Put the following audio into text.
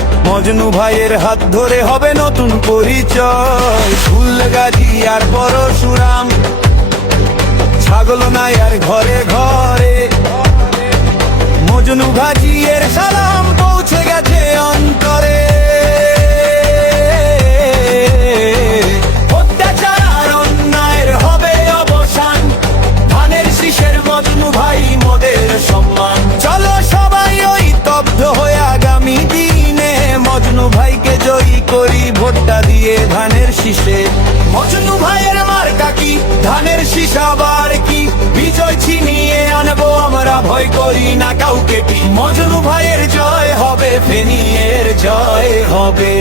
নয়, মজনু ভাইয়ের হাত ধরে হবে নতুন পরিচয়। ফুলগাজী আর পরশুরাম, ছাগল নাই আর ঘরে ঘরে, মজনু গাজী এর সালাম পৌঁছে গেছে অন্তরে। অত্যাচার আর অন্যায়ের হবে অবসান, ধানের শীষের মজনু ভাই মোদের সম্মান। চলো সবাই ওই তব্ধ হয়ে আগামী দিনে মজনু ভাইকে জয়ী করি ভোটটা দিয়ে ধানের শীষে। মজনু ভাইয়ের মার্কা কি, ধানের শীষ আবার কি, বিজয় ছিনিয়ে আনবো আমরা, ভয় করি না কাউকে কি। মজনু ভাইয়ের জয় হবে, ফেনীর জয় হবে।